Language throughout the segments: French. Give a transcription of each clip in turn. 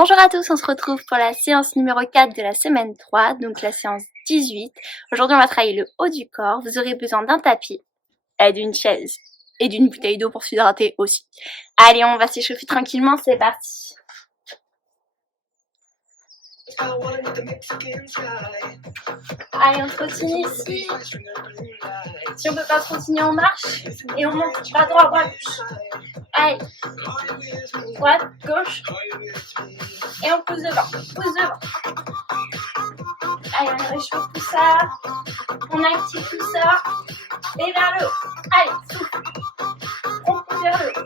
Bonjour à tous, on se retrouve pour la séance numéro 4 de la semaine 3, donc la séance 18. Aujourd'hui on va travailler le haut du corps, vous aurez besoin d'un tapis, et d'une chaise et d'une bouteille d'eau pour s'hydrater aussi. Allez, on va s'échauffer tranquillement, c'est parti. Allez, on continue ici. Si on peut pas continuer, on marche et on monte bras droit, bras gauche. Allez, droite, gauche. Et on pousse devant, pousse devant. Allez, on réchauffe tout ça. On active tout ça. Et vers le haut. Allez, souffle. On pousse vers le haut.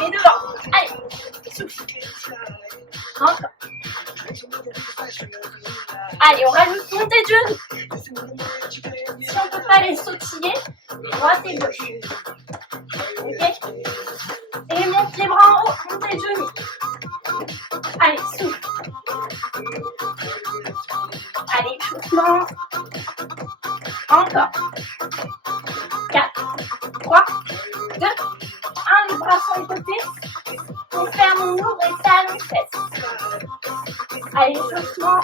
Et devant. Allez, souffle. Encore. Allez, on rajoute montée de genoux. Si on ne peut pas les sautiller, droite et gauche. Ok? Et monte les bras en haut, montée de genoux. Allez, souffle. Allez, échauffement. Encore. 4, 3, 2, 1. Les bras sur les côtés. On ferme, on ouvre et talon fesse. Allez, échauffement.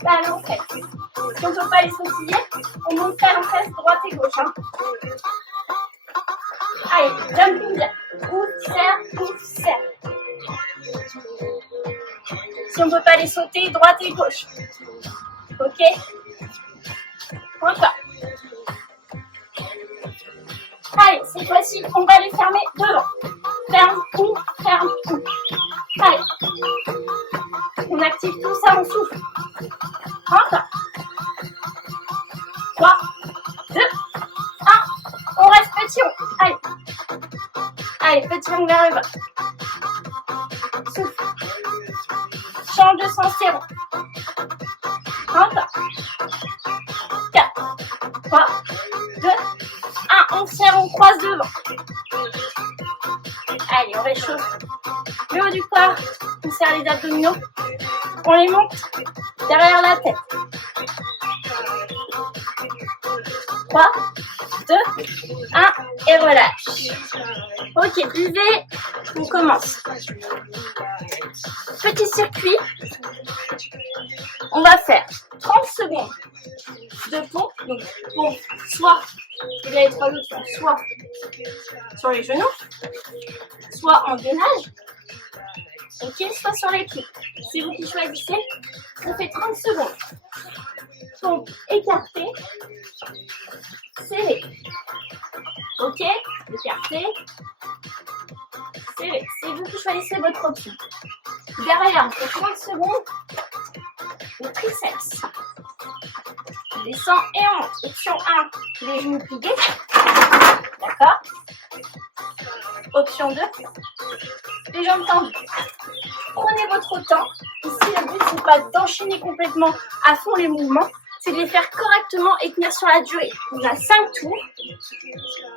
Talon fesse. Si on ne peut pas les sautiller, on monte talon fesse, droite et gauche. Hein. Allez, jumping jack. Ouvre, serre. Si on ne peut pas les sauter, droite et gauche. Ok? Encore. Allez, cette fois-ci, on va les fermer devant. Ferme, ouvre, ferme, ouvre. Allez. On active tout ça, on souffle. Encore. 3, 2, 1. On reste petit rond. Allez. Allez, petit rond vers le bas. Souffle. Change de sens, c'est rond. Encore. 4, 3, 2, 1. On serre, on croise devant. Allez, on réchauffe le haut du corps. On serre les abdominaux. On les monte derrière la tête. 3, 2, 1 et relâche. Ok, buvez. On commence. Petit circuit. On va faire 30 secondes de pompe. Donc, pompe soit, il y a les 3 options, soit sur les genoux, soit en gainage, ok, soit sur les pieds. C'est vous qui choisissez. On fait 30 secondes. Pompe écartée, serrée. Ok, écartée, serrée. C'est vous qui choisissez votre option. Derrière, on fait 30 secondes. Le triceps. On descend et on monte. Option 1, les genoux pliés. D'accord. Option 2, les jambes tendues. Prenez votre temps. Ici, le but, c'est pas d'enchaîner complètement à fond les mouvements, c'est de les faire correctement et tenir sur la durée. On a 5 tours.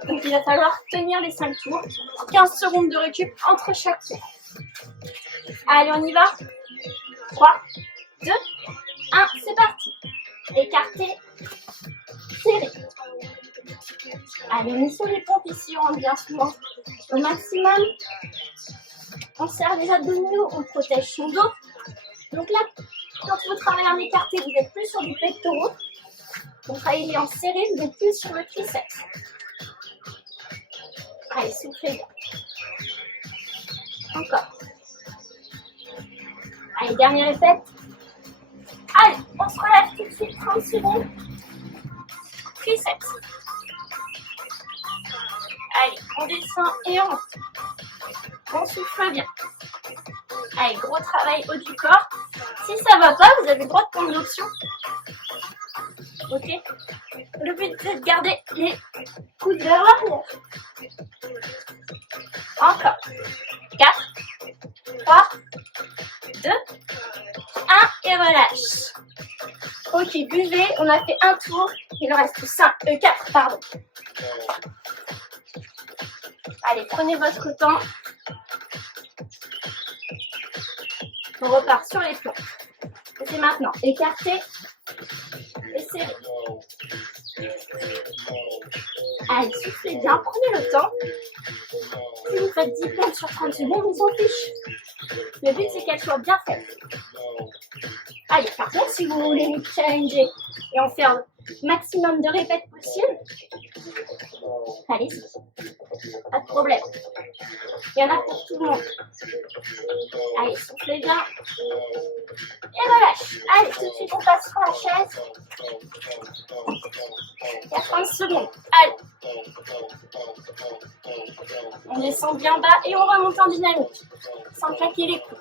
Donc, il va falloir tenir les 5 tours. 15 secondes de récup entre chaque tour. Allez, on y va. 3, 2, 1, c'est parti. Écarté, serré. Allez, on est sur les pompes ici, on rentre bien souvent au maximum. On serre les abdominaux, on protège son dos. Donc là, quand vous travaillez en écarté, vous êtes plus sur du pectoral. Quand vous travaillez en serré, vous êtes plus sur le triceps. Allez, soufflez bien. Encore. Allez, dernière répète. Allez, on se relève tout de suite, 30 secondes. Triceps. Allez, on descend et on monte. On souffle bien. Allez, gros travail haut du corps. Si ça ne va pas, vous avez le droit de prendre l'option. Ok. Le but, c'est de garder les coudes vers l'arrière. Encore. 4, 3, 2, 1 et relâche. Ok, buvez. On a fait un tour. Il en reste 4, pardon. Allez, prenez votre temps. On repart sur les plombs. Et c'est maintenant écarté et serré. Allez, soufflez bien, prenez le temps. Si vous faites 10 pompes sur 30 secondes, on s'en fiche. Le but, c'est qu'elle soit bien faite. Allez, par contre, si vous voulez vous challenger et en faire le maximum de répètes possible, allez-y, pas de problème. Il y en a pour tout le monde. Allez, soufflez bien. Et relâche. Allez, tout de suite, on passe sur la chaise. Il y a 30 secondes. Allez. On descend bien bas et on remonte en dynamique, sans claquer les coudes.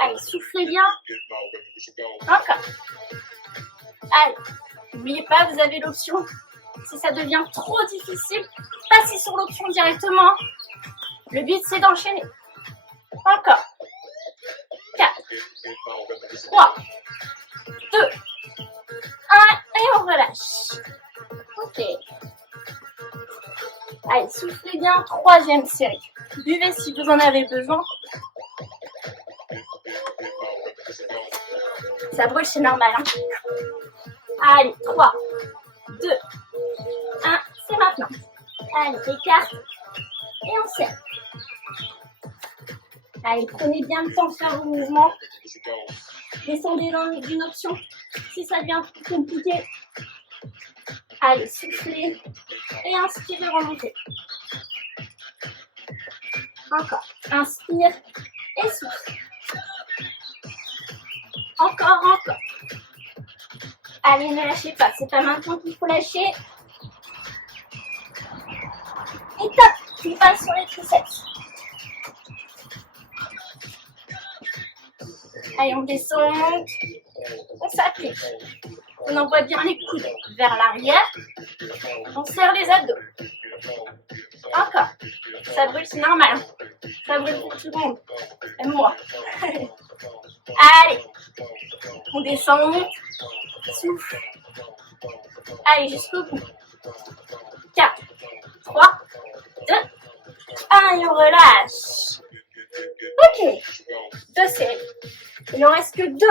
Allez, soufflez bien. Encore. Allez, n'oubliez pas, vous avez l'option. Si ça devient trop difficile, passez sur l'option directement. Le but, c'est d'enchaîner. Encore. 4, 3, 2, 1, et on relâche. Ok. Allez, soufflez bien. Troisième série. Buvez si vous en avez besoin. Ça brûle, c'est normal. Hein. Allez, 3, 2, 1, c'est maintenant. Allez, écarte. Et on serre. Allez, prenez bien le temps de faire vos mouvements. Descendez d'une option si ça devient plus compliqué. Allez, soufflez. Et inspirez, remontez. Encore. Inspire et souffle. Encore, encore. Allez, ne lâchez pas. C'est pas maintenant qu'il faut lâcher. Et top. Tu passes sur les triceps. Allez, on descend, on monte. On s'applique. On envoie bien les coudes vers l'arrière. On serre les abdos. Encore. Ça brûle, c'est normal. Ça brûle pour tout le monde. Même moi. Allez. On descend, on monte. Souffle. Allez, jusqu'au bout. 4, 3, 2, 1 et on relâche. Ok. 2 séries. Il n'en reste que 2.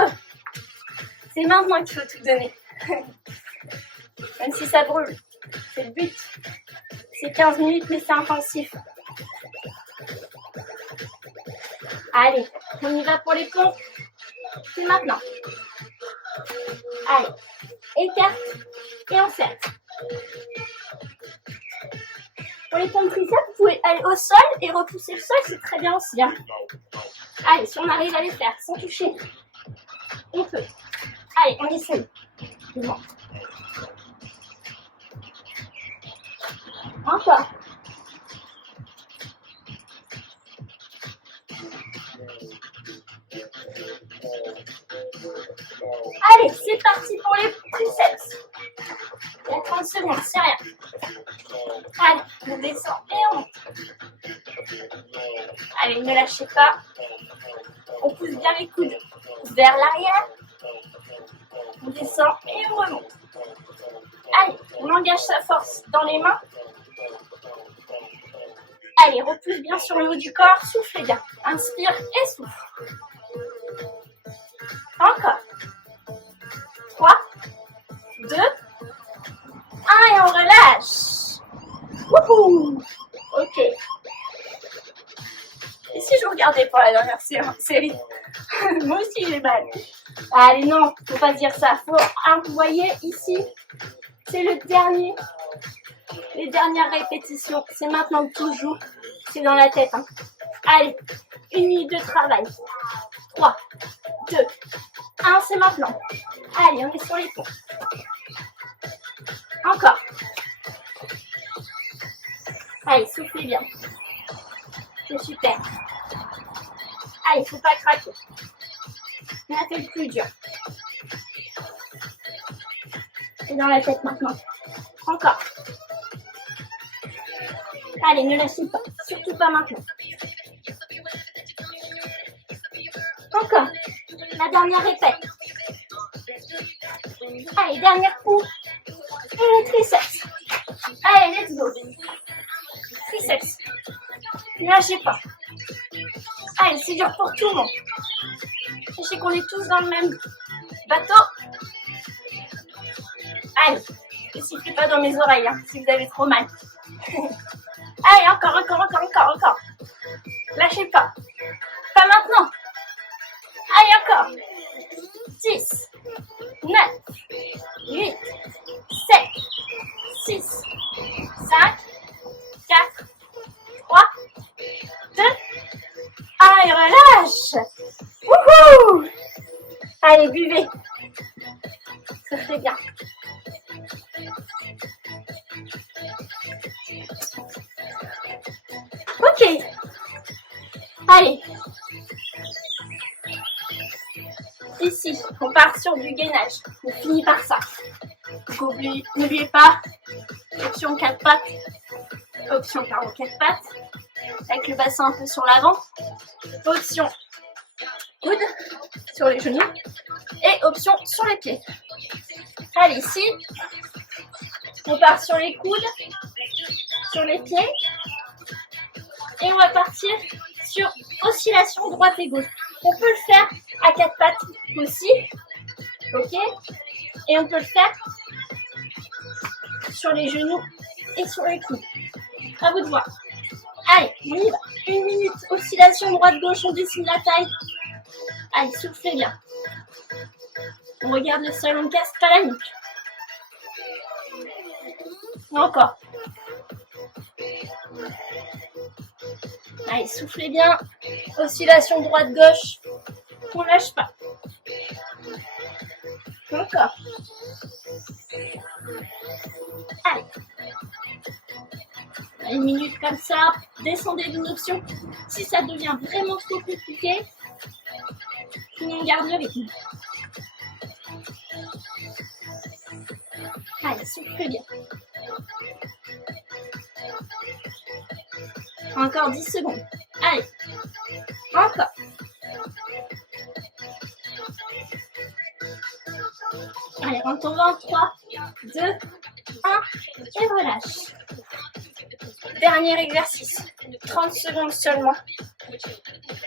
C'est maintenant qu'il faut tout donner. Même si ça brûle. C'est le but. C'est 15 minutes, mais c'est intensif. Allez, on y va pour les pompes. C'est maintenant. Allez, écarte et on serre. Pour les pompes triceps, vous pouvez aller au sol et repousser le sol, c'est très bien aussi. Hein. Allez, si on arrive à les faire sans toucher, on peut. Allez, on essaye. Bon. Encore. Allez, c'est parti pour les triceps. Il y a 30 secondes, c'est rien. Allez, on descend et on monte. Allez, ne lâchez pas. On pousse bien les coudes vers l'arrière. On descend et on remonte. Allez, on engage sa force dans les mains. Allez, repousse bien sur le haut du corps. Soufflez bien. Inspire et souffle. Encore. 3, 2, 1 et on relâche. Wouhou! Ok. Et si je regardais pour la dernière série? Moi aussi j'ai mal. Allez, non, faut pas dire ça. Faut, vous voyez ici, c'est les dernières répétitions. C'est maintenant toujours. C'est dans la tête. Hein. Allez, 1 minute de travail. 3, 2, 1, c'est maintenant. Allez, on est sur les ponts. Encore. Allez, soufflez bien. C'est super. Allez, il faut pas craquer. On a fait le plus dur. C'est dans la tête maintenant. Encore. Allez, ne lâchez pas. Surtout pas maintenant. Encore. La dernière répète. Allez, dernière coup. Et les triceps. Allez, let's go. Triceps. Ne lâchez pas. Allez, c'est dur pour tout le monde. Sachez qu'on est tous dans le même bateau. Allez, ne sifflez pas dans mes oreilles hein, si vous avez trop mal. Allez, encore. Lâchez pas. Pas maintenant. Allez, encore. 10, 9, 8, 7, 6, 5, 4, 3, 2. Allez, relâche. Wouhou. Allez, buvez. Ça fait bien. Ok. Allez. Ici, on part sur du gainage. On finit par ça. N'oubliez pas, option 4 pattes. Option 4 pattes. Avec le bassin un peu sur l'avant. Option coude sur les genoux. Et option sur les pieds. Allez, ici, on part sur les coudes, sur les pieds. Et on va partir sur oscillation droite et gauche. On peut le faire à 4 pattes aussi. Ok. Et on peut le faire sur les genoux et sur les coudes. À vous de voir. Allez, on y va. 1 minute, oscillation droite-gauche, on dessine la taille. Allez, soufflez bien. On regarde le sol, on ne casse pas la nuque. Encore. Allez, soufflez bien. Oscillation droite-gauche. On lâche pas. Encore. Allez. 1 minute comme ça. Descendez d'une option. Si ça devient vraiment trop compliqué, on garde le rythme. Allez, soufflez bien. Encore 10 secondes. Allez. Encore. Allez, rentre au vent. 3, 2, 1. Et relâche. Dernier exercice. 30 secondes seulement.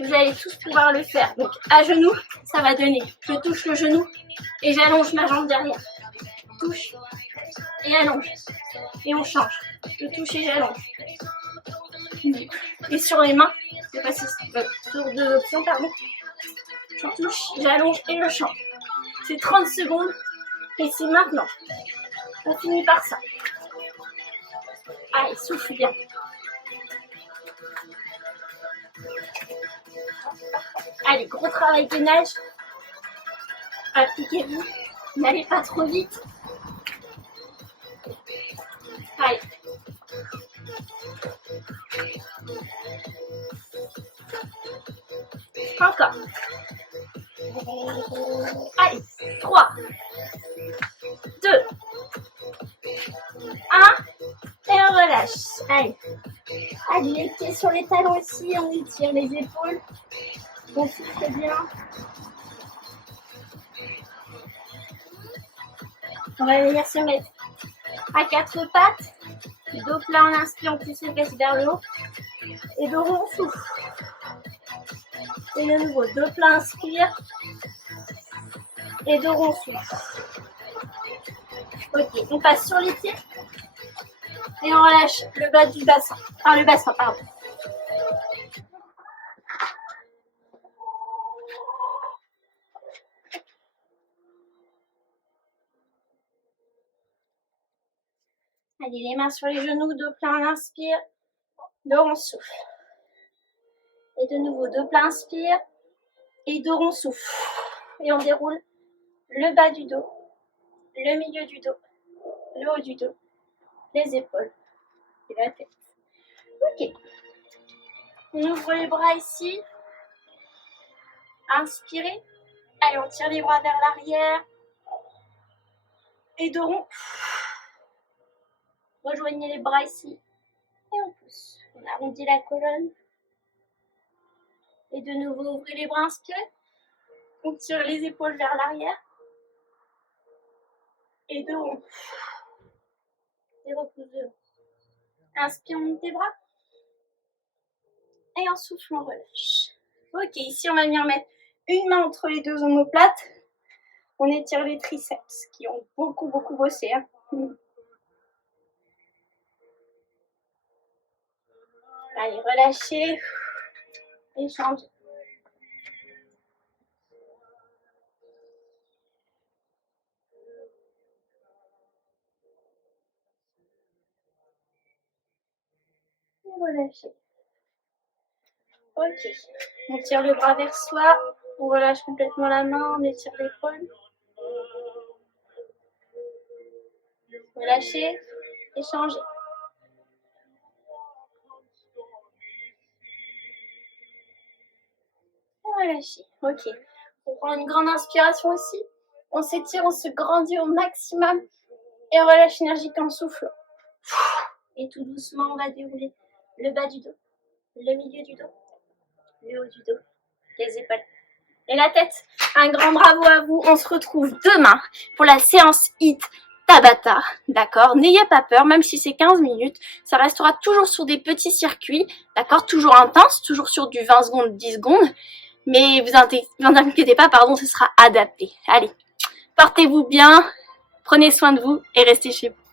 Vous allez tous pouvoir le faire. Donc, à genoux, ça va donner. Je touche le genou et j'allonge ma jambe derrière. Touche et allonge. Et on change. Je touche et j'allonge. Et sur les mains, je passe sur 2 options, pardon. Je touche, j'allonge et je change. C'est 30 secondes et c'est maintenant. On finit par ça. Allez, souffle bien. Allez, gros travail gainage. Appliquez-vous. N'allez pas trop vite. Allez. Encore. Allez, 3, 2, 1. Et on relâche. Allez. Allez, les pieds sur les talons ici. On étire les épaules. On souffle bien. On va venir se mettre à 4 pattes. Dos plat en inspire, on pousse les fesses vers le haut. Et dos rond, on souffle. Et de nouveau, dos plat, inspire. Et dos rond, souffle. Ok, on passe sur les pieds. Et on relâche le bas du bassin. Enfin, le bassin, pardon. Allez, les mains sur les genoux, dos plat, on inspire. Dos rond, souffle. Et de nouveau, dos plat, inspire. Et dos rond, souffle. Et on déroule le bas du dos, le milieu du dos, le haut du dos, les épaules et la tête. Ok. On ouvre les bras ici. Inspirez. Allez, on tire les bras vers l'arrière. Et dos rond. Rejoignez les bras ici. Et on pousse. On arrondit la colonne. Et de nouveau, ouvrez les bras, inspirez. On tire les épaules vers l'arrière. Et dos rond. Et repousse devant. Inspire, on monte les bras. Et en souffle, on relâche. Ok, ici, on va venir mettre une main entre les deux omoplates. On étire les triceps qui ont beaucoup bossé. Hein. Allez, relâchez. Échange. Et relâchez. Ok. On tire le bras vers soi. On relâche complètement la main. On étire l'épaule. Relâchez. Échangez. Relâchez. Ok. On prend une grande inspiration aussi. On s'étire, on se grandit au maximum. Et on relâche énergique en souffle. Et tout doucement, on va dérouler le bas du dos, le milieu du dos, le haut du dos, les épaules et la tête. Un grand bravo à vous. On se retrouve demain pour la séance HIIT Tabata. D'accord? N'ayez pas peur, même si c'est 15 minutes. Ça restera toujours sur des petits circuits. D'accord? Toujours intense, toujours sur du 20 secondes, 10 secondes. Mais vous inquiétez pas, pardon, ce sera adapté. Allez, portez-vous bien, prenez soin de vous et restez chez vous.